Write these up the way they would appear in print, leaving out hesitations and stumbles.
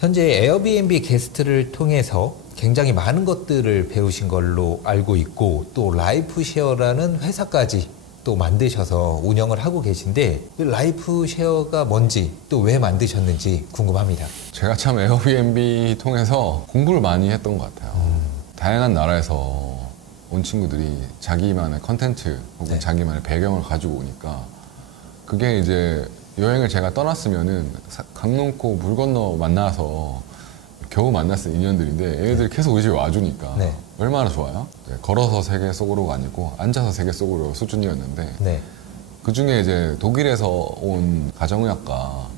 현재 에어비앤비 게스트를 통해서 굉장히 많은 것들을 배우신 걸로 알고 있고 또 라이프쉐어라는 회사까지 또 만드셔서 운영을 하고 계신데 라이프쉐어가 뭔지 또 왜 만드셨는지 궁금합니다. 제가 참 에어비앤비 통해서 공부를 많이 했던 것 같아요. 다양한 나라에서 온 친구들이 자기만의 컨텐츠 혹은 자기만의 배경을 가지고 오니까 그게 이제 여행을 제가 떠났으면은 강 넘고 물 건너 만나서 겨우 만났을 인연들인데 얘네들이 계속 우리 집에 와주니까 얼마나 좋아요? 걸어서 세계 속으로가 아니고 앉아서 세계 속으로 수준이었는데 그 중에 이제 독일에서 온 가정의학과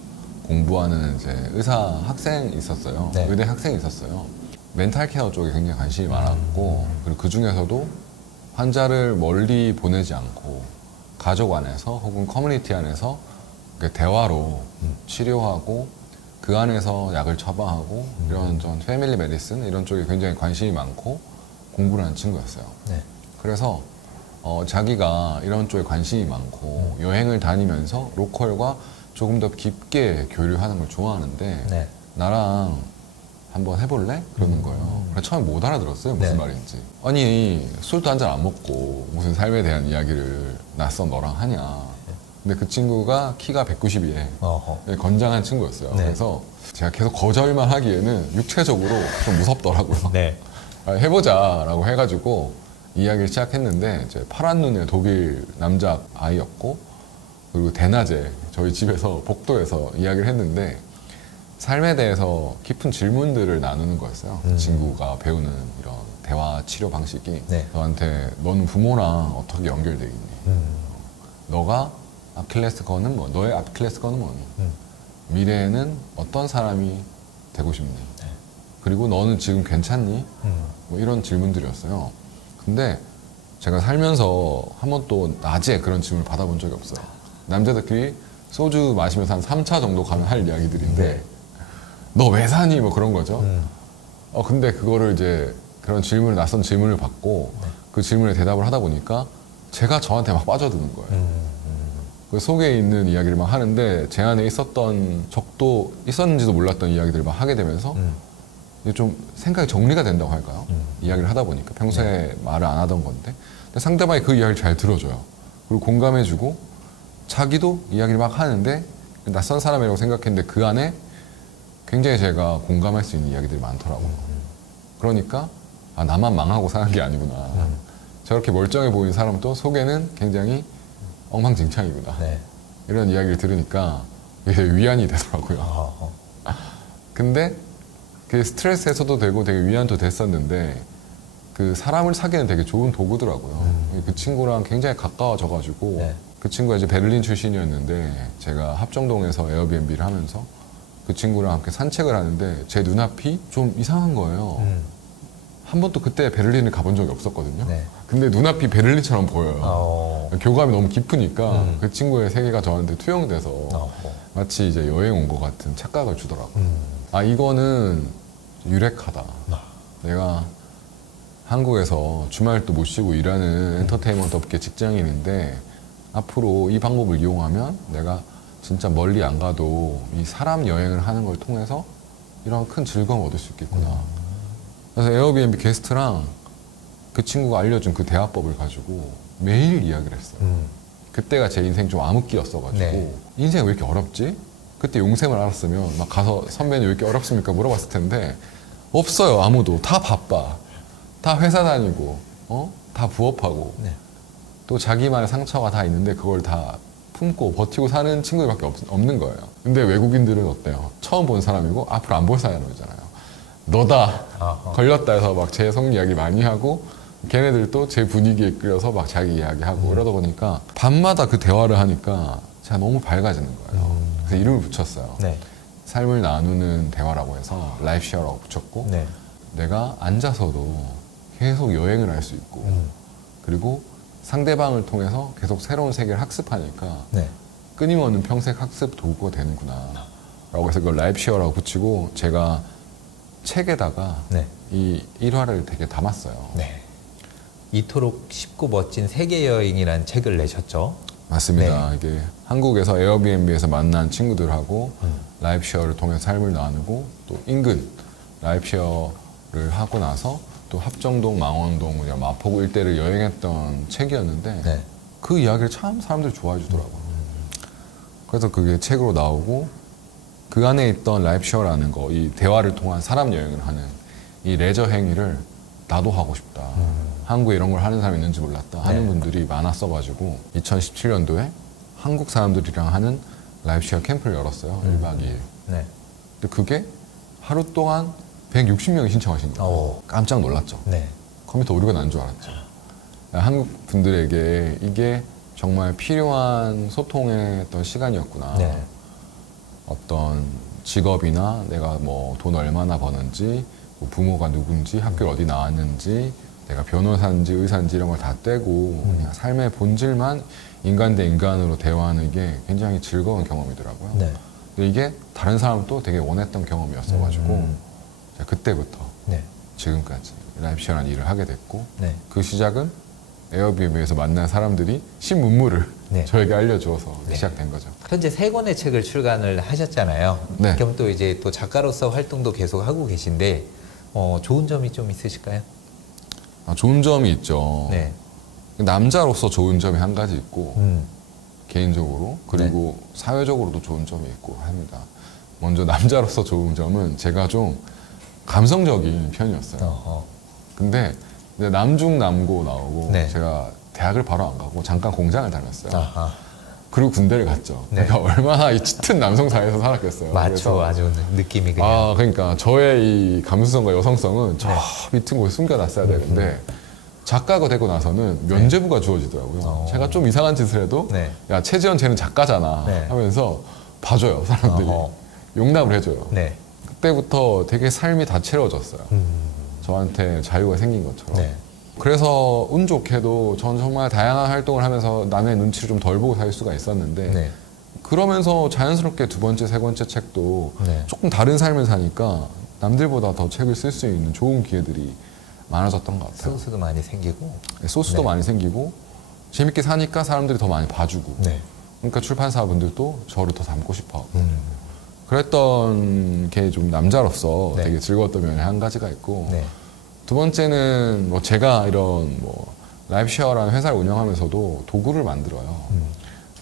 공부하는 이제 의사 학생이 있었어요. 의대 학생이 있었어요. 멘탈 케어 쪽에 굉장히 관심이 많았고 그리고 그 중에서도 환자를 멀리 보내지 않고 가족 안에서 혹은 커뮤니티 안에서 대화로 치료하고 그 안에서 약을 처방하고 이런 좀 패밀리 메디슨 이런 쪽에 굉장히 관심이 많고 공부를 하는 친구였어요. 그래서 자기가 이런 쪽에 관심이 많고 여행을 다니면서 로컬과 조금 더 깊게 교류하는 걸 좋아하는데 나랑 한번 해볼래? 그러는 거예요. 그래서 처음에 못 알아들었어요. 무슨 말인지. 아니 술도 한잔 안 먹고 무슨 삶에 대한 이야기를 낯선 너랑 하냐. 근데 그 친구가 키가 190이에 건장한 친구였어요. 그래서 제가 계속 거절만 하기에는 육체적으로 좀 무섭더라고요. 해보자 라고 해가지고 이야기를 시작했는데 이제 파란 눈의 독일 남자 아이였고 그리고 대낮에 저희 집에서 복도에서 이야기를 했는데 삶에 대해서 깊은 질문들을 나누는 거였어요. 그 친구가 배우는 이런 대화 치료 방식이 너한테 너는 부모랑 어떻게 연결되어 있니? 너가 아킬레스 건은 뭐? 너의 아킬레스 건은 뭐니? 미래에는 어떤 사람이 되고 싶니? 그리고 너는 지금 괜찮니? 뭐 이런 질문들이었어요. 근데 제가 살면서 한 번도 낮에 그런 질문을 받아본 적이 없어요. 남자들끼리 소주 마시면서 한 3차 정도 가면 할 이야기들인데 너 왜 사니? 뭐 그런 거죠. 근데 그거를 이제 그런 질문을 낯선 질문을 받고 그 질문에 대답을 하다 보니까 제가 저한테 막 빠져드는 거예요. 그 속에 있는 이야기를 막 하는데 제 안에 있었던 적도 있었는지도 몰랐던 이야기들을 막 하게 되면서 이게 좀 생각이 정리가 된다고 할까요? 이야기를 하다 보니까 평소에 말을 안 하던 건데 근데 상대방이 그 이야기를 잘 들어줘요. 그리고 공감해주고 자기도 이야기를 막 하는데 낯선 사람이라고 생각했는데 그 안에 굉장히 제가 공감할 수 있는 이야기들이 많더라고요. 그러니까 아, 나만 망하고 사는 게 아니구나. 저렇게 멀쩡해 보이는 사람도 속에는 굉장히 엉망진창이구나. 이런 이야기를 들으니까 이게 위안이 되더라고요. 근데 그게 스트레스 해소도 되고 되게 위안도 됐었는데 그 사람을 사귀는 되게 좋은 도구더라고요. 그 친구랑 굉장히 가까워져가지고 그 친구가 이제 베를린 출신이었는데 제가 합정동에서 에어비앤비를 하면서 그 친구랑 함께 산책을 하는데 제 눈앞이 좀 이상한 거예요. 한 번도 그때 베를린을 가본 적이 없었거든요. 근데 눈앞이 베를린처럼 보여요. 교감이 너무 깊으니까 그 친구의 세계가 저한테 투영돼서 마치 이제 여행 온 것 같은 착각을 주더라고요. 아 이거는 유력하다. 내가 한국에서 주말도 못 쉬고 일하는 엔터테인먼트 업계 직장인인데 앞으로 이 방법을 이용하면 내가 진짜 멀리 안 가도 이 사람 여행을 하는 걸 통해서 이런 큰 즐거움을 얻을 수 있겠구나. 그래서 에어비앤비 게스트랑 그 친구가 알려준 그 대화법을 가지고 매일 이야기를 했어요. 그때가 제 인생 좀 암흑기였어가지고 인생 왜 이렇게 어렵지? 그때 용샘을 알았으면 막 가서 선배님 왜 이렇게 어렵습니까? 물어봤을 텐데 없어요. 아무도. 다 바빠. 다 회사 다니고 다 부업하고 또 자기만의 상처가 다 있는데 그걸 다 품고 버티고 사는 친구들밖에 없는 거예요. 근데 외국인들은 어때요? 처음 본 사람이고 앞으로 안 볼 사람이잖아요. 너다 걸렸다 해서 막 제 속 이야기 많이 하고 걔네들도 제 분위기에 끌려서 막 자기 이야기하고 이러다 보니까 밤마다 그 대화를 하니까 제가 너무 밝아지는 거예요. 그래서 이름을 붙였어요. 삶을 나누는 대화라고 해서 라이프쉐어라고 붙였고 내가 앉아서도 계속 여행을 할 수 있고 그리고 상대방을 통해서 계속 새로운 세계를 학습하니까 끊임없는 평생 학습 도구가 되는구나 라고 해서 그걸 라이프쉐어라고 붙이고 제가 책에다가 이 일화를 되게 담았어요. 이토록 쉽고 멋진 세계여행이라는 책을 내셨죠. 맞습니다. 이게 한국에서 에어비앤비에서 만난 친구들하고 라이프 쉐어를 통해 삶을 나누고 또 인근 라이프 쉐어를 하고 나서 또 합정동, 망원동, 마포구 일대를 여행했던 책이었는데 네. 그 이야기를 참 사람들이 좋아해 주더라고요. 그래서 그게 책으로 나오고 그 안에 있던 라이프 쉐어라는 거, 이 대화를 통한 사람 여행을 하는 이 레저 행위를 나도 하고 싶다. 한국에 이런 걸 하는 사람이 있는지 몰랐다 하는 분들이 많았어가지고 2017년도에 한국 사람들이랑 하는 라이프 쉐어 캠프를 열었어요. 1박 2일. 네. 근데 그게 하루 동안 160명이 신청하신 거예요. 오. 깜짝 놀랐죠. 네. 컴퓨터 오류가 난 줄 알았죠. 한국 분들에게 이게 정말 필요한 소통의 어떤 시간이었구나. 네. 어떤 직업이나 내가 뭐 돈 얼마나 버는지, 뭐 부모가 누군지, 학교를 어디 나왔는지, 내가 변호사인지 의사인지 이런 걸 다 떼고 그냥 삶의 본질만 인간 대 인간으로 대화하는 게 굉장히 즐거운 경험이더라고요. 네. 근데 이게 다른 사람도 되게 원했던 경험이었어가지고 제가 그때부터 네. 지금까지 라이프쉐어라는 일을 하게 됐고 네. 그 시작은 에어비앤비에서 만난 사람들이 신문물을 네. 저에게 알려주어서 네. 시작된 거죠. 현재 3권의 책을 출간을 하셨잖아요. 네. 그럼 또 이제 또 작가로서 활동도 계속 하고 계신데 좋은 점이 좀 있으실까요? 좋은 점이 있죠. 네. 남자로서 좋은 점이 한 가지 있고 개인적으로 그리고 네. 사회적으로도 좋은 점이 있고 합니다. 먼저 남자로서 좋은 점은 제가 좀 감성적인 편이었어요. 근데 이제 남중 남고 나오고 네. 제가 대학을 바로 안 가고 잠깐 공장을 다녔어요. 아하. 그리고 군대를 갔죠. 네. 내가 얼마나 이 짙은 남성 사회에서 살았겠어요. 맞죠. 그래서 아주 느낌이 그냥. 그러니까 저의 이 감수성과 여성성은 저 밑은 곳에 숨겨놨어야 되는데 작가가 되고 나서는 면죄부가 주어지더라고요. 제가 좀 이상한 짓을 해도 네. 야 최지원 쟤는 작가잖아 네. 하면서 봐줘요 사람들이. 어허. 용납을 해줘요. 네. 그때부터 되게 삶이 다채로워졌어요. 저한테 자유가 생긴 것처럼. 네. 그래서 운 좋게도 전 정말 다양한 활동을 하면서 남의 눈치를 좀 덜 보고 살 수가 있었는데 네. 그러면서 자연스럽게 두 번째, 세 번째 책도 네. 조금 다른 삶을 사니까 남들보다 더 책을 쓸 수 있는 좋은 기회들이 많아졌던 것 같아요. 소스도 많이 생기고. 소스도 네. 많이 생기고 재밌게 사니까 사람들이 더 많이 봐주고 네. 그러니까 출판사분들도 저를 더 닮고 싶어하고 그랬던 게 좀 남자로서 네. 되게 즐거웠던 면이 한 가지가 있고 네. 두 번째는 뭐 제가 이런 뭐 라이프쉐어라는 회사를 운영하면서도 도구를 만들어요.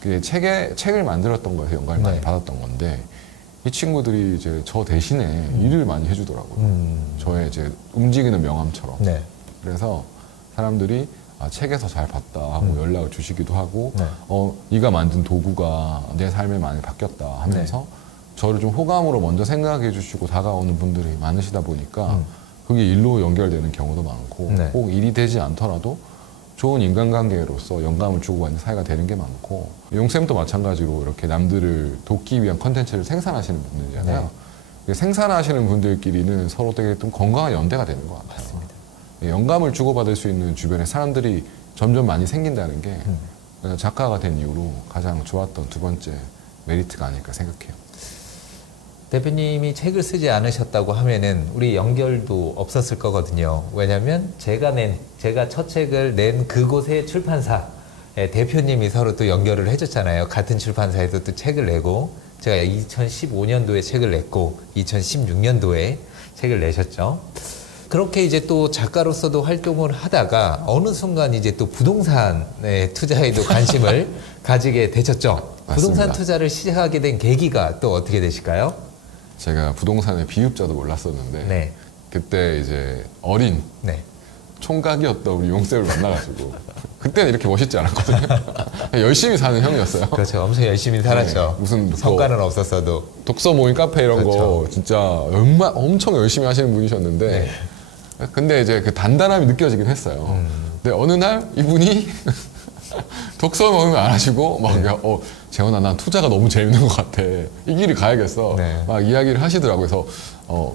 그게 책을 만들었던 거에서 영감을 많이 네. 받았던 건데 이 친구들이 이제 저 대신에 일을 많이 해주더라고요. 저의 이제 움직이는 명함처럼. 네. 그래서 사람들이 책에서 잘 봤다 하고 연락을 주시기도 하고 네. 네가 만든 도구가 내 삶에 많이 바뀌었다 하면서 저를 좀 호감으로 먼저 생각해 주시고 다가오는 분들이 많으시다 보니까 그게 일로 연결되는 경우도 많고 네. 꼭 일이 되지 않더라도 좋은 인간관계로서 영감을 주고받는 사이가 되는 게 많고 용쌤도 마찬가지로 이렇게 남들을 돕기 위한 컨텐츠를 생산하시는 분들이잖아요. 생산하시는 분들끼리는 서로 되게 좀 건강한 연대가 되는 것 같아요. 맞습니다. 영감을 주고받을 수 있는 주변에 사람들이 점점 많이 생긴다는 게 작가가 된 이후로 가장 좋았던 두 번째 메리트가 아닐까 생각해요. 대표님이 책을 쓰지 않으셨다고 하면은 우리 연결도 없었을 거거든요. 왜냐하면 제가 첫 책을 낸 그곳의 출판사 대표님이 서로 또 연결을 해줬잖아요. 같은 출판사에서 또 책을 내고 제가 2015년도에 책을 냈고 2016년도에 책을 내셨죠. 그렇게 이제 또 작가로서도 활동을 하다가 어느 순간 이제 또 부동산의 투자에도 관심을 가지게 되셨죠. 맞습니다. 부동산 투자를 시작하게 된 계기가 또 어떻게 되실까요? 제가 부동산의 비읍자도 몰랐었는데 네. 그때 이제 어린 네. 총각이었던 우리 용쌤을 만나가지고 그때는 이렇게 멋있지 않았거든요. 열심히 사는 형이었어요. 그렇죠. 엄청 열심히 살았죠. 무슨 성과는 없었어도. 독서 모임 카페 이런 거 그렇죠. 진짜 엄청 열심히 하시는 분이셨는데 근데 이제 그 단단함이 느껴지긴 했어요. 근데 어느 날 이분이 독서 모임을 안 하시고 막 재원아 난 투자가 너무 재밌는 것 같아. 이 길을 가야겠어. 네. 막 이야기를 하시더라고요. 그래서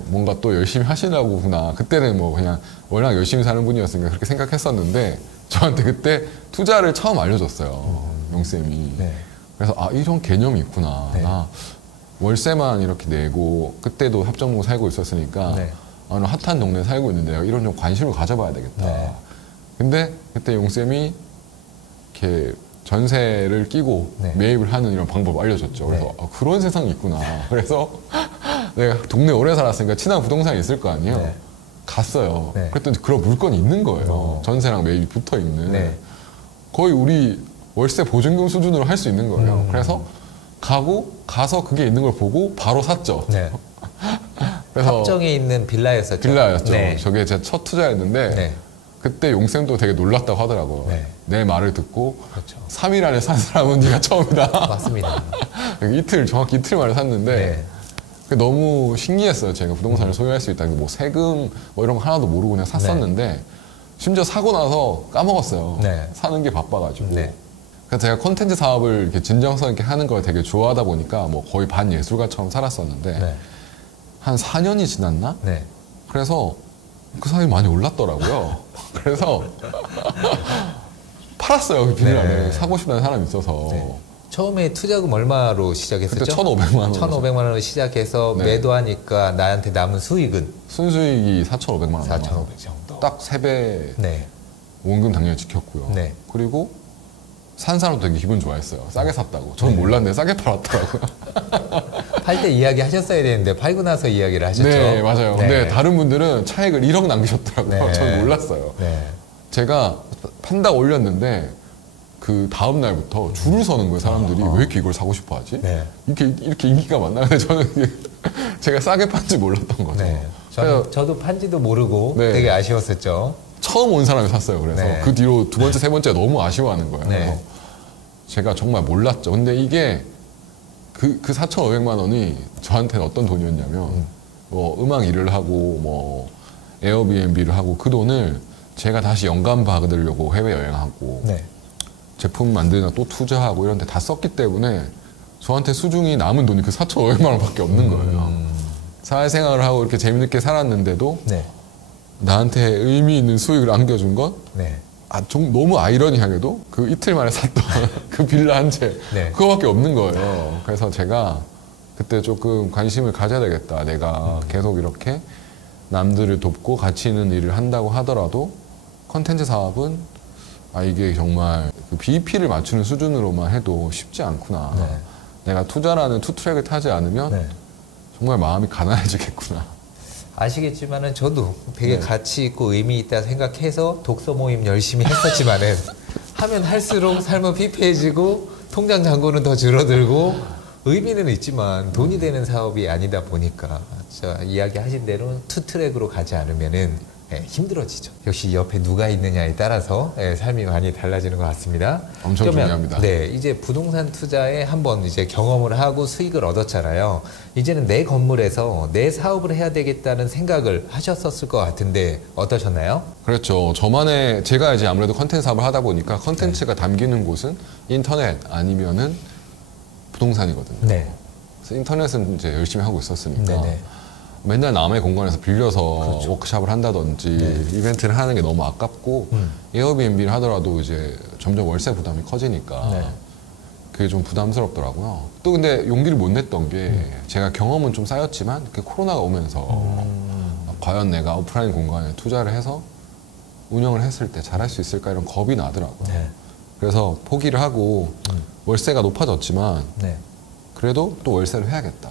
뭔가 또 열심히 하시려고구나. 그때는 뭐 그냥 워낙 열심히 사는 분이었으니까 그렇게 생각했었는데 저한테 그때 투자를 처음 알려줬어요. 용쌤이. 네. 그래서 이런 개념이 있구나. 네. 나 월세만 이렇게 내고 그때도 합정동 살고 있었으니까 네. 핫한 동네에 살고 있는데 이런 좀 관심을 가져봐야 되겠다. 네. 근데 그때 용쌤이 이렇게 전세를 끼고 네. 매입을 하는 이런 방법을 알려줬죠. 그래서 네. 그런 세상이 있구나. 그래서 내가 동네 오래 살았으니까 친한 부동산이 있을 거 아니에요. 네. 갔어요. 네. 그랬더니 그런 물건이 있는 거예요. 어. 전세랑 매입이 붙어 있는. 네. 거의 우리 월세 보증금 수준으로 할 수 있는 거예요. 그래서 가서 그게 있는 걸 보고 바로 샀죠. 네. 그래서 합정에 있는 빌라였었죠. 빌라였죠. 네. 저게 제 첫 투자였는데 네. 그때 용쌤도 되게 놀랐다고 하더라고요. 네. 내 말을 듣고 그렇죠. 3일 안에 산 사람은 네가 처음이다. 맞습니다. 정확히 이틀 만에 샀는데 네. 그게 너무 신기했어요. 제가 부동산을 소유할 수 있다는 게 뭐 세금 뭐 이런 거 하나도 모르고 그냥 샀었는데 심지어 사고 나서 까먹었어요. 네. 사는 게 바빠가지고. 네. 그래서 제가 콘텐츠 사업을 이렇게 진정성 있게 하는 걸 되게 좋아하다 보니까 뭐 거의 반예술가처럼 살았었는데 네. 한 4년이 지났나? 네. 그래서 그 사람이 많이 올랐더라고요. 그래서 팔았어요. 그 빌라를. 네. 사고 싶다는 사람이 있어서. 네. 처음에 투자금 얼마로 시작했었죠? 그때 1,500만 원. 1,500만 원으로 시작해서 네. 매도하니까 나한테 남은 수익은 순수익이 4,500만 원. 4,500 정도. 딱 3배 네. 원금 당연히 지켰고요. 네. 그리고 산 사람도 되게 기분 좋아했어요. 싸게 샀다고. 저는 몰랐는데 싸게 팔았더라고요. 팔 때 이야기 하셨어야 되는데 팔고 나서 이야기를 하셨죠. 네, 맞아요. 네. 근데 다른 분들은 차익을 1억 남기셨더라고요. 네. 저는 몰랐어요. 네. 제가 판다고 올렸는데 그 다음 날부터 줄을 서는 거예요. 사람들이 왜 이렇게 이걸 사고 싶어 하지? 네. 이렇게 인기가 많나? 근데 저는 이게 제가 싸게 판지 몰랐던 거죠. 네. 그래서 저도 판지도 모르고 네. 되게 아쉬웠었죠. 처음 온 사람이 샀어요. 그래서 네. 그 뒤로 두 번째, 세 번째 너무 아쉬워하는 거예요. 네. 그래서 제가 정말 몰랐죠. 근데 이게 그 4,500만 원이 저한테는 어떤 돈이었냐면 뭐 음악 일을 하고 뭐 에어비앤비를 하고 그 돈을 제가 다시 영감 받으려고 해외여행하고 네. 제품 만드는 또 투자하고 이런 데 다 썼기 때문에 저한테 수중이 남은 돈이 그 4,500만 원밖에 없는 거예요. 사회생활을 하고 이렇게 재미있게 살았는데도 네. 나한테 의미 있는 수익을 안겨준 건 네. 너무 아이러니하게도 그 이틀 만에 샀던 그 빌라 한 채 네. 그거밖에 없는 거예요. 그래서 제가 그때 조금 관심을 가져야 되겠다. 내가 계속 이렇게 남들을 돕고 가치 있는 일을 한다고 하더라도 컨텐츠 사업은 이게 정말 그 BEP를 맞추는 수준으로만 해도 쉽지 않구나. 네. 내가 투자라는 투트랙을 타지 않으면 네. 정말 마음이 가난해지겠구나. 아시겠지만은 저도 되게 네. 가치 있고 의미 있다 생각해서 독서 모임 열심히 했었지만은 하면 할수록 삶은 피폐해지고 통장 잔고는 더 줄어들고 의미는 있지만 돈이 되는 사업이 아니다 보니까 저 이야기하신 대로 투트랙으로 가지 않으면은 힘들어지죠. 역시 옆에 누가 있느냐에 따라서 삶이 많이 달라지는 것 같습니다. 엄청 중요합니다. 네, 이제 부동산 투자에 한번 이제 경험을 하고 수익을 얻었잖아요. 이제는 내 건물에서 내 사업을 해야 되겠다는 생각을 하셨었을 것 같은데 어떠셨나요? 그렇죠. 제가 이제 아무래도 컨텐츠 사업을 하다 보니까 컨텐츠가 담기는 곳은 인터넷 아니면은 부동산이거든요. 네. 그래서 인터넷은 이제 열심히 하고 있었으니까 네네. 맨날 남의 공간에서 빌려서 그렇죠. 워크숍을 한다든지 네. 이벤트를 하는 게 너무 아깝고 에어비앤비를 하더라도 이제 점점 월세 부담이 커지니까 네. 그게 좀 부담스럽더라고요. 또 근데 용기를 못 냈던 게 제가 경험은 좀 쌓였지만 그 코로나가 오면서 과연 내가 오프라인 공간에 투자를 해서 운영을 했을 때 잘할 수 있을까 이런 겁이 나더라고요. 네. 그래서 포기를 하고 월세가 높아졌지만 네. 그래도 또 월세를 해야겠다.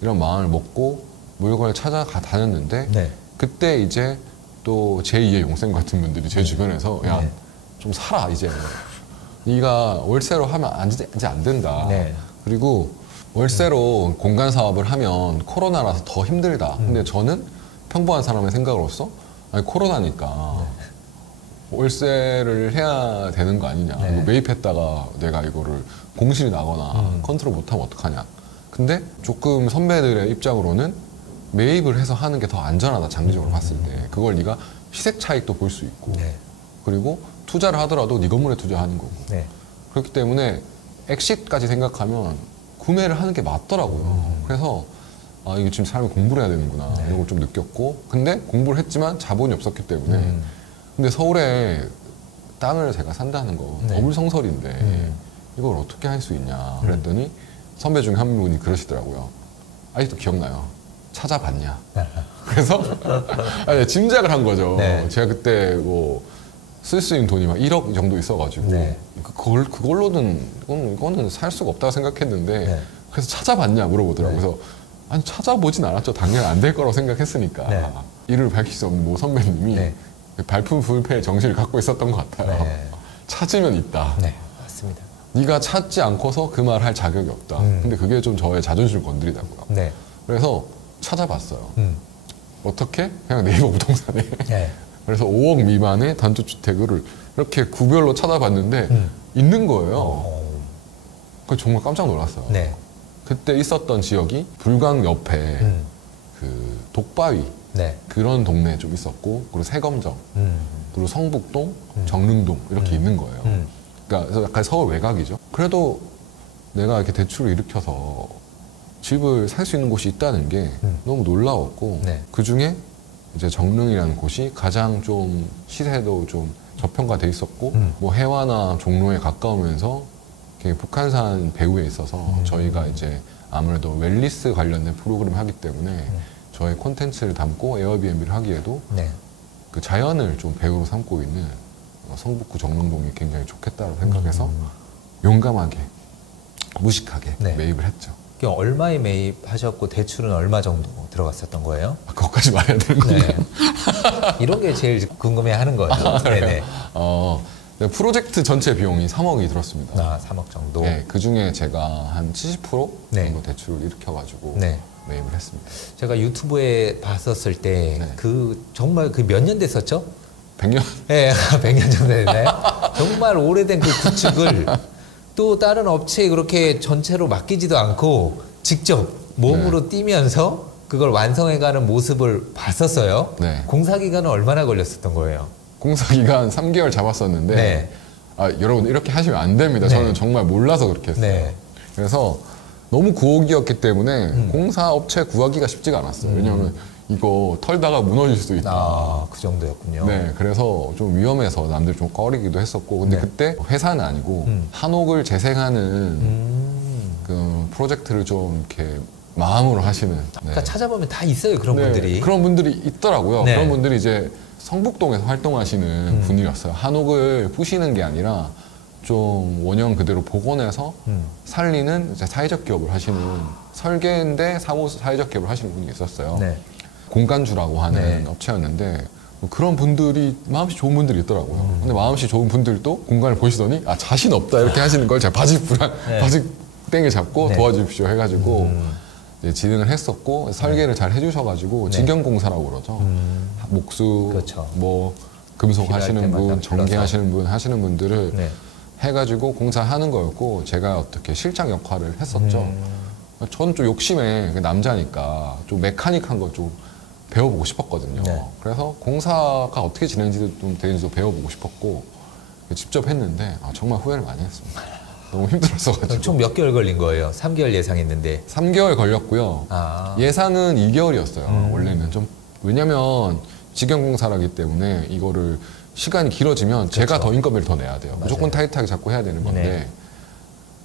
이런 마음을 먹고 물건을 다녔는데 네. 그때 이제 또 제2의 용쌤 같은 분들이 제 주변에서 야, 네. 좀 살아 이제. 네가 월세로 하면 이제 안 된다. 네. 그리고 월세로 공간 사업을 하면 코로나라서 더 힘들다. 근데 저는 평범한 사람의 생각으로서 코로나니까 월세를 해야 되는 거 아니냐. 네. 이거 매입했다가 내가 이거를 공실이 나거나 컨트롤 못하면 어떡하냐. 근데 조금 선배들의 입장으로는 매입을 해서 하는 게 더 안전하다. 장기적으로 봤을 때. 그걸 네가 시세 차익도 볼 수 있고 네. 그리고 투자를 하더라도 네 건물에 투자하는 거고 네. 그렇기 때문에 엑싯까지 생각하면 구매를 하는 게 맞더라고요. 그래서 이게 지금 사람이 공부를 해야 되는구나 네. 이런 걸 좀 느꼈고 근데 공부를 했지만 자본이 없었기 때문에 근데 서울에 땅을 제가 산다는 거 네. 어물성설인데 이걸 어떻게 할 수 있냐 그랬더니 선배 중에 한 분이 그러시더라고요. 아직도 기억나요. 찾아봤냐. 그래서 짐작을 한 거죠. 네. 제가 그때 뭐 쓸 수 있는 돈이 막 1억 정도 있어가지고 네. 그걸로는 이거는 살 수가 없다고 생각했는데 네. 그래서 찾아봤냐 물어보더라고요. 네. 그래서 아니 찾아보진 않았죠. 당연히 안 될 거라고 생각했으니까. 네. 이를 밝힐 수 없는 모 선배님이 네. 발품 불패의 정신을 갖고 있었던 것 같아요. 네. 찾으면 있다. 네, 맞습니다. 네가 찾지 않고서 그 말 할 자격이 없다. 근데 그게 좀 저의 자존심을 건드리더라고요. 네. 그래서 찾아봤어요. 음. 어떻게? 그냥 네이버 부동산에. 네. 그래서 5억 미만의 단독주택을 이렇게 구별로 찾아봤는데 있는 거예요. 그래서 정말 깜짝 놀랐어요. 네. 그때 있었던 지역이 불광 옆에 그 독바위 네. 그런 동네에 좀 있었고 그리고 세검정 그리고 성북동, 정릉동 이렇게 있는 거예요. 그러니까 그래서 약간 서울 외곽이죠. 그래도 내가 이렇게 대출을 일으켜서 집을 살 수 있는 곳이 있다는 게 너무 놀라웠고 네. 그 중에 이제 정릉이라는 곳이 가장 좀 시세도 좀 저평가돼 있었고 뭐 해화나 종로에 가까우면서 이렇게 북한산 배후에 있어서 저희가 이제 아무래도 웰니스 관련된 프로그램을 하기 때문에 저의 콘텐츠를 담고 에어비앤비를 하기에도 네. 그 자연을 좀 배우로 삼고 있는 성북구 정릉동이 굉장히 좋겠다고 생각해서 용감하게 무식하게 네. 매입을 했죠. 그럼 얼마에 매입하셨고 대출은 얼마 정도 들어갔었던 거예요? 그것까지 말해야 되는 건가요? 네. 이런 게 제일 궁금해하는 거예요. 네네. 프로젝트 전체 비용이 3억이 들었습니다. 아, 3억 정도. 네, 그 중에 제가 한 70% 네. 정도 대출을 일으켜가지고 네. 매입을 했습니다. 제가 유튜브에 봤었을 때 네. 그 정말 그 몇 년 됐었죠? 100년? 네, 100년 정도 됐나요? 정말 오래된 그 구축을 또 다른 업체에 그렇게 전체로 맡기지도 않고 직접 몸으로 뛰면서 그걸 완성해가는 모습을 봤었어요. 네. 공사 기간은 얼마나 걸렸었던 거예요? 공사 기간 3개월 잡았었는데 네. 여러분 이렇게 하시면 안 됩니다. 네. 저는 정말 몰라서 그렇게 했어요. 네. 그래서 너무 구옥이었기 때문에 공사업체 구하기가 쉽지가 않았어요. 왜냐하면 이거 털다가 무너질 수도 있다. 아, 그 정도였군요. 네, 그래서 좀 위험해서 남들 좀 꺼리기도 했었고, 근데 네. 그때 회사는 아니고 한옥을 재생하는 그 프로젝트를 좀 이렇게 마음으로 하시는. 네. 그러니까 찾아보면 다 있어요, 그런 네, 분들이. 그런 분들이 있더라고요. 네. 그런 분들이 이제 성북동에서 활동하시는 분이었어요. 한옥을 부시는 게 아니라 좀 원형 그대로 복원해서 살리는 이제 사회적 기업을 하시는 설계인데 사회적 기업을 하시는 분이 있었어요. 네. 공간주라고 하는 네. 업체였는데 뭐 그런 분들이 마음씨 좋은 분들이 있더라고요. 근데 마음씨 좋은 분들도 공간을 보시더니 자신 없다 이렇게 하시는 걸 제가 네. 바지땡을 잡고 네. 도와주십시오 해가지고 이제 진행을 했었고 설계를 잘 해주셔가지고 네. 직영공사라고 그러죠. 목수, 그렇죠. 뭐 금속 필요할 하시는 때마다 분, 불러서. 전기하시는 분 하시는 분들을 네. 해가지고 공사하는 거였고 제가 어떻게 실장 역할을 했었죠. 저는 좀 욕심에 남자니까 좀 메카닉한 거 좀 배워보고 싶었거든요. 네. 그래서 공사가 어떻게 되는지도 배워보고 싶었고 직접 했는데 정말 후회를 많이 했습니다. 너무 힘들었어가지고. 총 몇 개월 걸린 거예요? 3개월 예상했는데. 3개월 걸렸고요. 아. 예산은 2개월이었어요. 원래는 좀 왜냐면 직영공사라기 때문에 이거를 시간이 길어지면 제가 더 인건비를 더 내야 돼요. 맞아요. 무조건 타이트하게 잡고 해야 되는 건데 네.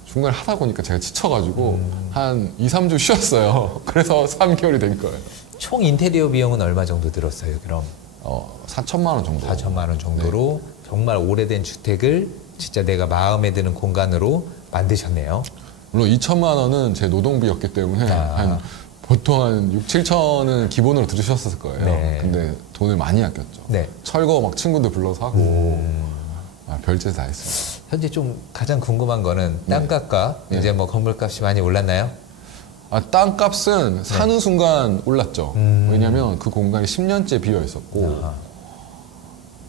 중간에 하다 보니까 제가 지쳐가지고 한 2, 3주 쉬었어요. 그래서 3개월이 된 거예요. 총 인테리어 비용은 얼마 정도 들었어요, 그럼? 4천만 원 정도. 4천만 원 정도로 정말 오래된 주택을 진짜 내가 마음에 드는 공간으로 만드셨네요. 물론 2천만 원은 제 노동비였기 때문에 아. 보통 한 6, 7천은 기본으로 들으셨을 거예요. 네. 근데 돈을 많이 아꼈죠. 네. 철거 막 친구들 불러서 하고 별짓 다 했어요. 현재 좀 가장 궁금한 거는 땅값과 네. 이제 뭐 건물값이 많이 올랐나요? 땅값은 사는 순간 올랐죠. 왜냐면 그 공간이 10년째 비어 있었고 아하.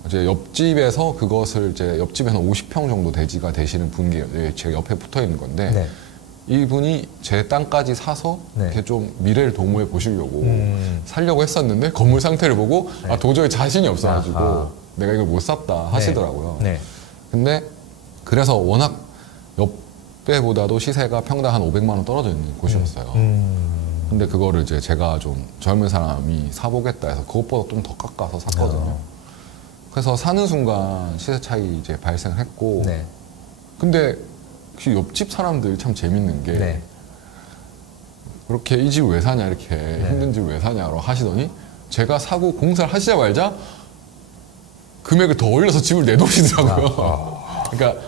이제 옆집에서 그것을 이제 옆집에서 50평 정도 대지가 되시는 분이 제 옆에 붙어 있는 건데 네. 이분이 제 땅까지 사서 네. 이렇게 좀 미래를 도모해 보시려고 살려고 했었는데 건물 상태를 보고 도저히 자신이 없어가지고 아하. 내가 이걸 못 샀다 하시더라고요. 네. 근데 그래서 워낙 옆배보다도 시세가 평당 한 500만 원 떨어져 있는 곳이었어요. 근데 그거를 이제 제가 좀 젊은 사람이 사보겠다 해서 그것보다 좀 더 깎아서 샀거든요. 그래서 사는 순간 시세 차이 이제 발생을 했고 네. 근데 혹시 옆집 사람들 참 재밌는 게 네. 그렇게 이 집 왜 사냐 이렇게 힘든 집 왜 사냐로 하시더니 제가 사고 공사를 하시자마자 금액을 더 올려서 집을 내놓으시더라고요. 그러니까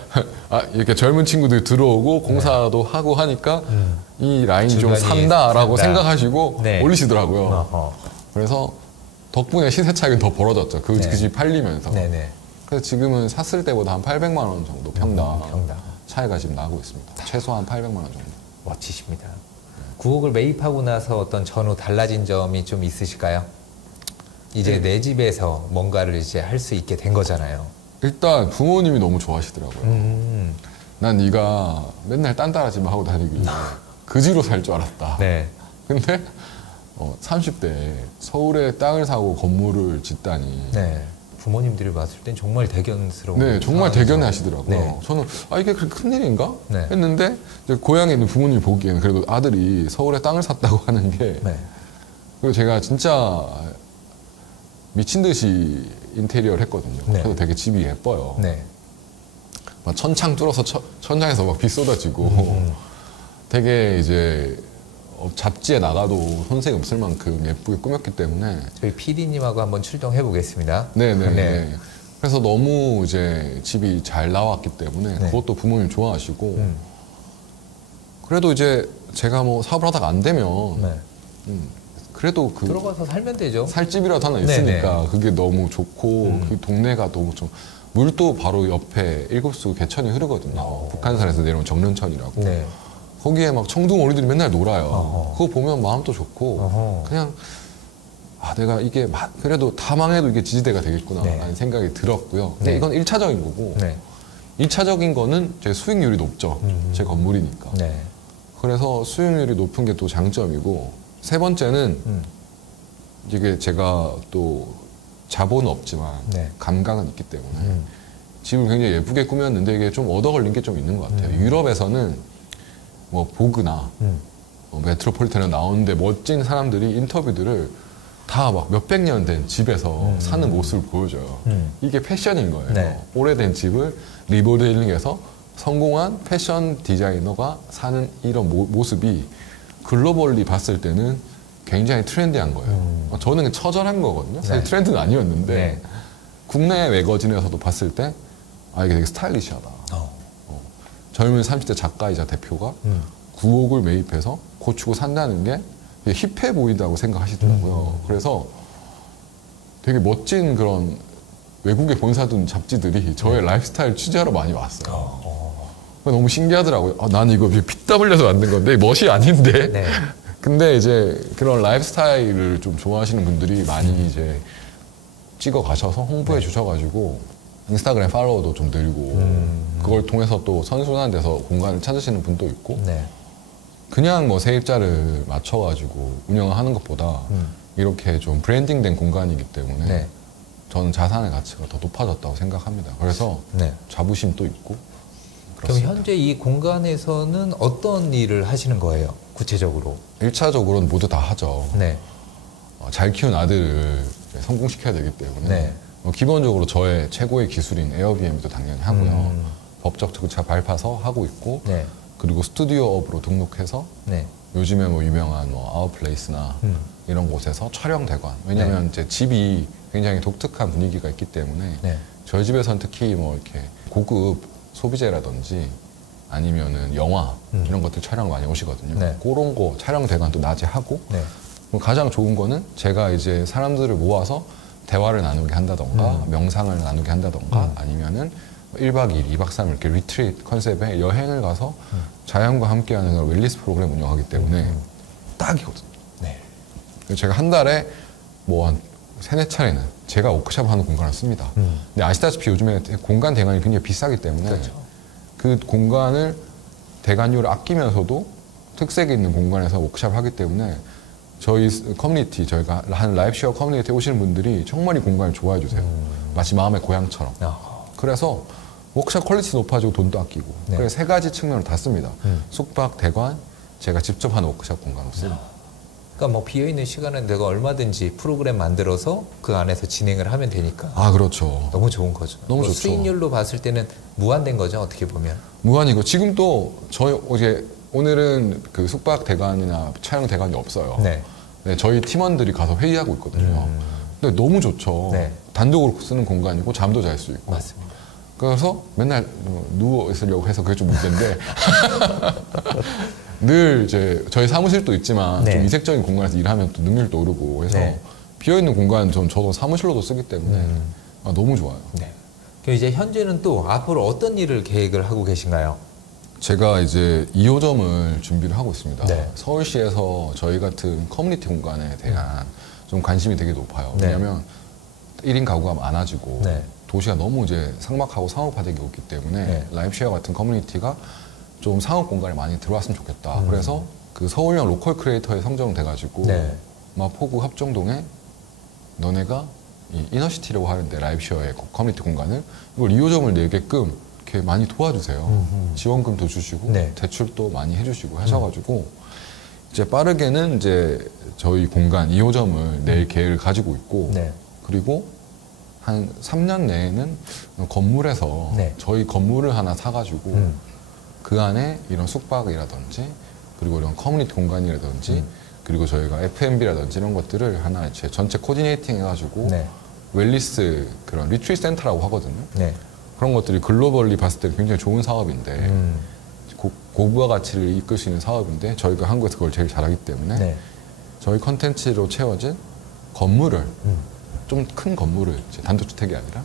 이렇게 젊은 친구들이 들어오고 공사도 하고 하니까 이 라인이 좀 산다라고 생각하시고 네. 올리시더라고요. 그래서 덕분에 시세 차익은 더 벌어졌죠. 그 집 팔리면서. 네네. 그래서 지금은 샀을 때보다 한 800만 원 정도 평당 평당. 차이가 지금 나고 있습니다. 최소한 800만 원 정도. 멋지십니다. 9억을 매입하고 나서 어떤 전후 달라진 점이 좀 있으실까요? 이제 내 집에서 뭔가를 이제 할 수 있게 된 거잖아요. 일단 부모님이 너무 좋아하시더라고요. 난 네가 맨날 딴따라지만 하고 다니길래 그지로 살 줄 알았다. 네. 근데 30대에 서울에 땅을 사고 건물을 짓다니. 네. 부모님들이 봤을 땐 정말 대견스러운. 네, 정말 대견해 하시더라고요. 네. 저는 이게 그렇게 큰일인가? 네. 했는데 이제 고향에 있는 부모님이 보기에는 그래도 아들이 서울에 땅을 샀다고 하는 게 네. 그리고 제가 진짜 미친 듯이 인테리어를 했거든요. 네. 그래서 되게 집이 예뻐요. 네. 막 천창 뚫어서 천장에서 막 비 쏟아지고 되게 이제 잡지에 나가도 손색 없을 만큼 예쁘게 꾸몄기 때문에 저희 PD님하고 한번 출동해 보겠습니다. 네네. 네. 그래서 너무 이제 집이 잘 나왔기 때문에 네. 그것도 부모님 좋아하시고 그래도 이제 제가 뭐 사업을 하다가 안 되면 네. 그래도 그 들어가서 살면 되죠. 살집이라도 하나 네네. 있으니까 그게 너무 좋고 그 동네가 너무 좀 물도 바로 옆에 일곱수 개천이 흐르거든요. 북한산에서 내려온 정릉천이라고. 네. 거기에 막 청둥 어린이들이 맨날 놀아요. 어허. 그거 보면 마음도 좋고 어허. 그냥 내가 이게 그래도 다 망해도 이게 지지대가 되겠구나 네. 라는 생각이 들었고요. 근데 네. 이건 1차적인 거고 네. 2차적인 거는 제 수익률이 높죠. 제 건물이니까. 네. 그래서 수익률이 높은 게 또 장점이고 세 번째는 이게 제가 또 자본은 없지만 네. 감각은 있기 때문에 집을 굉장히 예쁘게 꾸몄는데 이게 좀 얻어 걸린 게 좀 있는 것 같아요. 유럽에서는 뭐 보그나 메트로폴리탄에 나오는데 멋진 사람들이 인터뷰들을 다 막 몇백 년 된 집에서 사는 모습을 보여줘요. 이게 패션인 거예요. 네. 오래된 집을 리모델링해서 성공한 패션 디자이너가 사는 이런 모습이 글로벌리 봤을 때는 굉장히 트렌디한 거예요. 저는 처절한 거거든요. 사실 네. 트렌드는 아니었는데 네. 국내 매거진에서도 봤을 때 이게 되게 스타일리시하다. 젊은 30대 작가이자 대표가 9억을 매입해서 고치고 산다는 게 힙해 보인다고 생각하시더라고요. 그래서 되게 멋진 그런 외국의 본사든 잡지들이 저의 라이프스타일 취재하러 많이 왔어요. 너무 신기하더라고요. 난 이거 피 땀 흘려서 만든 건데 멋이 아닌데. 네. 근데 이제 그런 라이프스타일을 좀 좋아하시는 분들이 많이 이제 찍어 가셔서 홍보해 주셔가지고 인스타그램 팔로워도 좀 늘고 그걸 통해서 또 선순환 돼서 공간을 찾으시는 분도 있고 네. 그냥 뭐 세입자를 맞춰가지고 운영을 하는 것보다 이렇게 좀 브랜딩된 공간이기 때문에 네. 저는 자산의 가치가 더 높아졌다고 생각합니다. 그래서 네. 자부심도 있고 그럼 그렇습니다. 현재 이 공간에서는 어떤 일을 하시는 거예요? 구체적으로? 1차적으로는 모두 다 하죠. 네. 잘 키운 아들을 성공시켜야 되기 때문에 네. 기본적으로 저의 최고의 기술인 에어비앤비도 당연히 하고요. 법적 절차 밟아서 하고 있고 네. 그리고 스튜디오업으로 등록해서 네. 요즘에 뭐 유명한 뭐 아웃플레이스나 이런 곳에서 촬영 대관. 왜냐면 네. 제 집이 굉장히 독특한 분위기가 있기 때문에 네. 저희 집에서는 특히 뭐 이렇게 고급 소비재라든지 아니면은 영화 이런 것들 촬영 많이 오시거든요. 네. 그런 거 촬영 대관도 낮에 하고 네. 가장 좋은 거는 제가 이제 사람들을 모아서 대화를 나누게 한다던가 명상을 나누게 한다던가 아니면은 1박 2일, 2박 3일 이렇게 리트리트 컨셉의 여행을 가서 자연과 함께하는 웰니스 프로그램 운영하기 때문에 딱이거든요. 네. 그래서 제가 한 달에 뭐 한 3-4차례는 제가 워크숍 하는 공간을 씁니다. 근데 아시다시피 요즘에 공간 대관이 굉장히 비싸기 때문에 그렇죠. 그 공간을 대관료를 아끼면서도 특색 있는 공간에서 워크숍을 하기 때문에 저희 커뮤니티, 저희가 한 라이브 쉐어 커뮤니티에 오시는 분들이 정말 이 공간을 좋아해 주세요. 마치 마음의 고향처럼. 그래서 워크숍 퀄리티 높아지고 돈도 아끼고. 네. 그래서 세 가지 측면을 다 씁니다. 숙박, 대관, 제가 직접 하는 워크숍 공간을 씁니다. 그러니까 뭐 비어있는 시간은 내가 얼마든지 프로그램 만들어서 그 안에서 진행을 하면 되니까 그렇죠. 너무 좋은 거죠. 너무 뭐 좋죠. 수익률로 봤을 때는 무한된 거죠, 어떻게 보면. 무한이고 지금 또 저희 어제 오늘은 그 숙박 대관이나 촬영 대관이 없어요. 네. 네, 저희 팀원들이 가서 회의하고 있거든요. 근데 너무 좋죠. 네. 단독으로 쓰는 공간이고 잠도 잘 수 있고. 맞습니다. 그래서 맨날 누워 있으려고 해서 그게 좀 문제인데 늘 이제 저희 사무실도 있지만 네. 좀 이색적인 공간에서 일하면 또 능률도 오르고 해서 네. 비어있는 공간 저도 사무실로도 쓰기 때문에 너무 좋아요. 네. 그럼 이제 현재는 또 앞으로 어떤 일을 계획을 하고 계신가요? 제가 이제 2호점을 준비를 하고 있습니다. 네. 서울시에서 저희 같은 커뮤니티 공간에 대한 좀 관심이 되게 높아요. 네. 왜냐하면 1인 가구가 많아지고 네. 도시가 너무 이제 상막하고 상업화되기 있기 때문에 네. 라이프쉐어 같은 커뮤니티가 좀 상업 공간에 많이 들어왔으면 좋겠다. 그래서 그 서울형 로컬 크리에이터에 선정돼가지고 네. 마포구 합정동에 너네가 이 이너시티라고 하는데 라이프쉐어의 커뮤니티 공간을 이걸 2호점을 내게끔 이렇게 많이 도와주세요. 지원금도 주시고 네. 대출도 많이 해주시고 하셔가지고 이제 빠르게는 이제 저희 공간 2호점을 낼 계획을 가지고 있고 네. 그리고 한 3년 내에는 건물에서 네. 저희 건물을 하나 사가지고 그 안에 이런 숙박이라든지 그리고 이런 커뮤니티 공간이라든지 그리고 저희가 F&B라든지 이런 것들을 하나 이제 전체 코디네이팅 해가지고 네. 웰리스 그런 리트리트 센터라고 하거든요. 네. 그런 것들이 글로벌리 봤을 때 굉장히 좋은 사업인데 고부가 가치를 이끌 수 있는 사업인데 저희가 한국에서 그걸 제일 잘하기 때문에 네. 저희 컨텐츠로 채워진 건물을 좀 큰 건물을 이제 단독주택이 아니라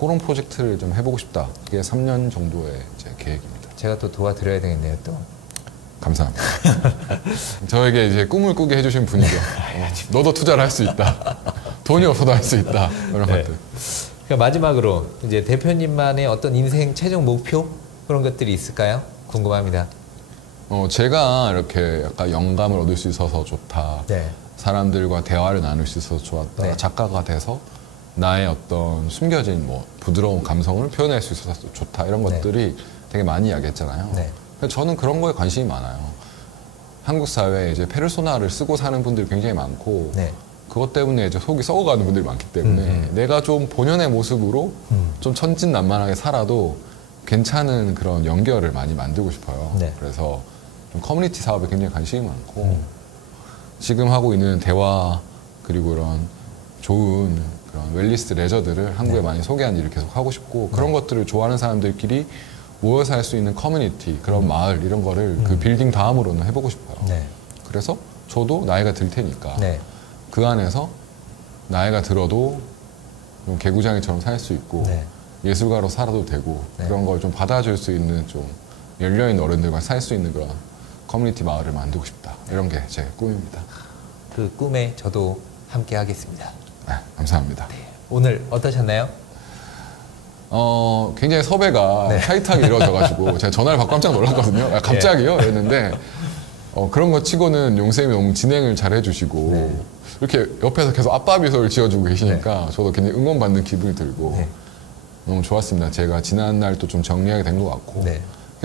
그런 프로젝트를 좀 해보고 싶다. 그게 3년 정도의 이제 계획입니다. 제가 또 도와드려야 되겠네요, 또. 감사합니다. 저에게 이제 꿈을 꾸게 해주신 분이죠. 너도 투자를 할 수 있다. 돈이 없어도 할 수 있다. 이런 네. 것들. 그러니까 마지막으로 이제 대표님만의 어떤 인생 최종 목표 그런 것들이 있을까요? 궁금합니다. 제가 이렇게 약간 영감을 얻을 수 있어서 좋다. 네. 사람들과 대화를 나눌 수 있어서 좋았다. 네. 작가가 돼서 나의 어떤 숨겨진 뭐 부드러운 감성을 표현할 수 있어서 좋다. 이런 네. 것들이 되게 많이 이야기했잖아요. 네. 근데 저는 그런 거에 관심이 많아요. 한국 사회에 이제 페르소나를 쓰고 사는 분들이 굉장히 많고 네. 그것 때문에 이제 속이 썩어가는 분들이 많기 때문에 내가 좀 본연의 모습으로 좀 천진난만하게 살아도 괜찮은 그런 연결을 많이 만들고 싶어요. 네. 그래서 좀 커뮤니티 사업에 굉장히 관심이 많고 지금 하고 있는 대화 그리고 이런 좋은 그런 웰리스 레저들을 한국에 네. 많이 소개하는 일을 계속 하고 싶고 그런 것들을 좋아하는 사람들끼리 모여서 할 수 있는 커뮤니티 그런 마을 이런 거를 그 빌딩 다음으로는 해보고 싶어요. 네. 그래서 저도 나이가 들 테니까 네. 그 안에서 나이가 들어도 좀 개구장이처럼 살 수 있고 네. 예술가로 살아도 되고 네. 그런 걸 좀 받아줄 수 있는 좀 열려있는 어른들과 살 수 있는 그런 커뮤니티 마을을 만들고 싶다. 이런 게 제 꿈입니다. 그 꿈에 저도 함께 하겠습니다. 네, 감사합니다. 오늘 어떠셨나요? 굉장히 섭외가 네. 타이트하게 이루어져가지고 제가 전화를 받고 깜짝 놀랐거든요. 아, 갑자기요? 이랬는데 그런 거 치고는 용쌤이 너무 진행을 잘 해주시고 네. 이렇게 옆에서 계속 아빠 미소를 지어주고 계시니까 저도 굉장히 응원받는 기분이 들고 네. 너무 좋았습니다. 제가 지난날 또 좀 정리하게 된 것 같고 네.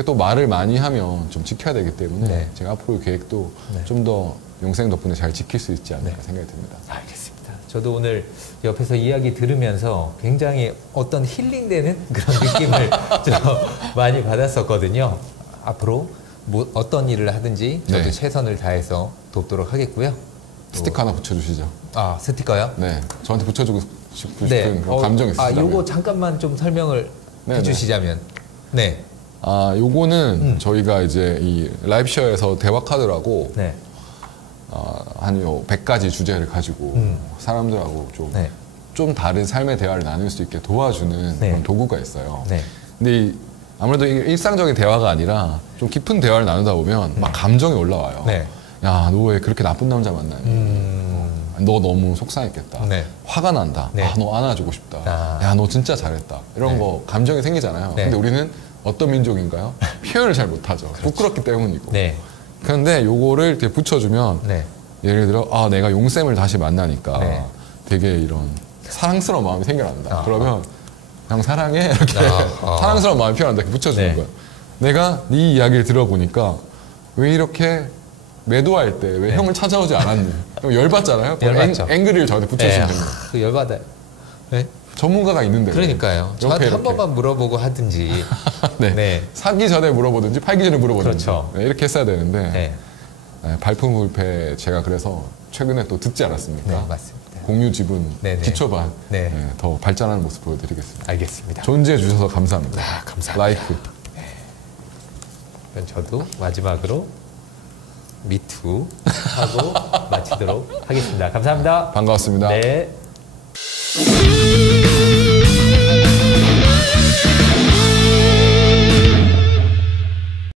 또 말을 많이 하면 좀 지켜야 되기 때문에 네. 제가 앞으로 계획도 네. 좀 더 용쌤 덕분에 잘 지킬 수 있지 않을까 네. 생각이 듭니다. 알겠습니다. 저도 오늘 옆에서 이야기 들으면서 굉장히 어떤 힐링되는 그런 느낌을 좀 많이 받았었거든요. 앞으로 뭐 어떤 일을 하든지 저도 네. 최선을 다해서 돕도록 하겠고요. 스티커 하나 붙여주시죠. 아, 스티커요? 네, 저한테 붙여주고 싶은 그런 감정이 있으시다면. 요거 잠깐만 좀 설명을 네, 해주시자면. 네. 요거는 저희가 이제 이 라이프쉐어에서 대화 카드라고 네. 한 100가지 주제를 가지고 사람들하고 네. 좀 다른 삶의 대화를 나눌 수 있게 도와주는 네. 그런 도구가 있어요. 네. 근데 아무래도 이게 일상적인 대화가 아니라 좀 깊은 대화를 나누다 보면 막 감정이 올라와요. 네. 야, 너 왜 그렇게 나쁜 남자 만나니? 너 너무 속상했겠다. 네. 화가 난다. 네. 너 안아주고 싶다. 아. 야, 너 진짜 잘했다. 이런 네. 거 감정이 생기잖아요. 네. 근데 우리는 어떤 민족인가요? 표현을 잘 못하죠. 부끄럽기 때문이고. 네. 그런데 요거를 이렇게 붙여주면 네. 예를 들어 내가 용쌤을 다시 만나니까 네. 되게 이런 사랑스러운 마음이 생겨난다. 그러면 형 사랑해 이렇게 사랑스러운 마음이 피어난다 이렇게 붙여주는 네. 거예요. 내가 네 이야기를 들어보니까 왜 이렇게 매도할 때 왜 형을 찾아오지 않았니? 그럼 열받잖아요. 열받죠. 앵그리를 저한테 붙여주면 네. 됩니다. 그 열받아요. 네. 전문가가 있는데. 그러니까요. 저한테 한 번만 물어보고 하든지. 네. 네. 사기 전에 물어보든지 팔기 전에 물어보든지. 그렇죠. 네, 이렇게 했어야 되는데 네. 발품 불패 제가 그래서 최근에 또 듣지 않았습니까? 네, 맞습니다. 공유 지분 네네. 기초반 네. 네, 더 발전하는 모습 보여드리겠습니다. 알겠습니다. 존재해 주셔서 감사합니다. 감사합니다. 라이크. 그럼 저도 마지막으로 미투 하고 마치도록 하겠습니다. 감사합니다. 반가웠습니다. 네.